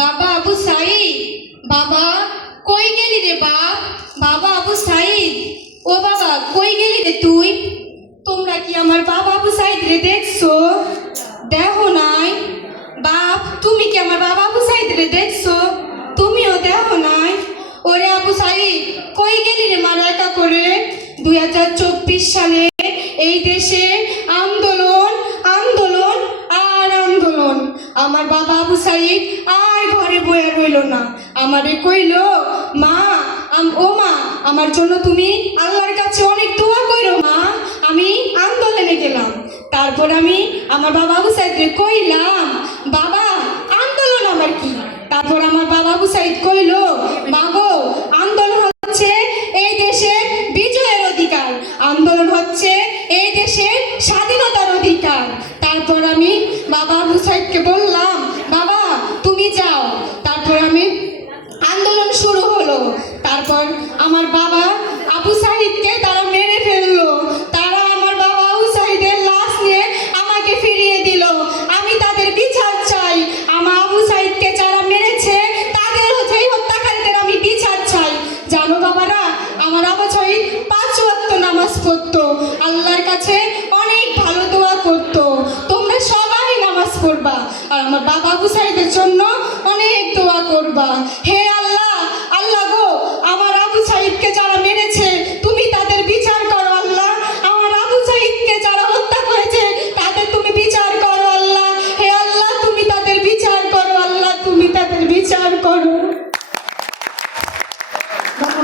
বাবা আবু সাইদ, বাবা কই গেলি রে বাপ? বাবা আবু সাইদ, ও বাবা কই গেলি রে তুই? তোমরা কি আমার বাবা আবু সাইদ রে দেখছো? দেখো নাই? বাপ তুমি কি আমার বাবা আবু সাইদ রে দেখছো? তুমিও দেখো নাই? ওরে আবু সাইদ কই গেলি রে মার একা করে? 2024 সালে এই দেশে আন্দোলন আন্দোলন আর আন্দোলন। আমার বাবা আবু সাইদ আর ঘরে বয়ে রইল না, আমারে কইল মা ও মা আমার জন্য তুমি আল্লাহর কাছে অনেক দোয়া কইরো মা। আমি আন্দোলনে গেলাম, তারপর আমি আমার বাবা আবু সাইদকে কইলাম বাবা আন্দোলন আমার কি? তারপর আমার বাবা আবু সাইদ কইল মাগো আন্দোলন হচ্ছে এই দেশের বিজয়ের অধিকার, আন্দোলন হচ্ছে এই দেশের স্বাধীনতার অধিকার। তারপর আমি বাবা আবু সাইদকে বললাম বাবা তুমি যাও। তারপর আমি আন্দোলন শুরু হলো। তারপর আমার বাবা আবু সাইদকে তারা মেরে ফেললো। তারা আমার বাবা আবু সাইদের লাশ নিয়ে আমাকে ফিরিয়ে দিল। আমি তাদের বিচার চাই। আমার আবু সাইদকে যারা মেরেছে তাদের সেই হত্যাকারীদের আমি বিচার চাই। জানো বাবারা, আমার আবু সাইদ 5 ওয়াক্ত নামাজ পড়তো, আল্লাহর কাছে অনেক ভালো দোয়া করতো। তোমরা সবাই নামাজ পড়বা আর আমার বাবা আবু সাইদের জন্য অনেক দোয়া করবা। হে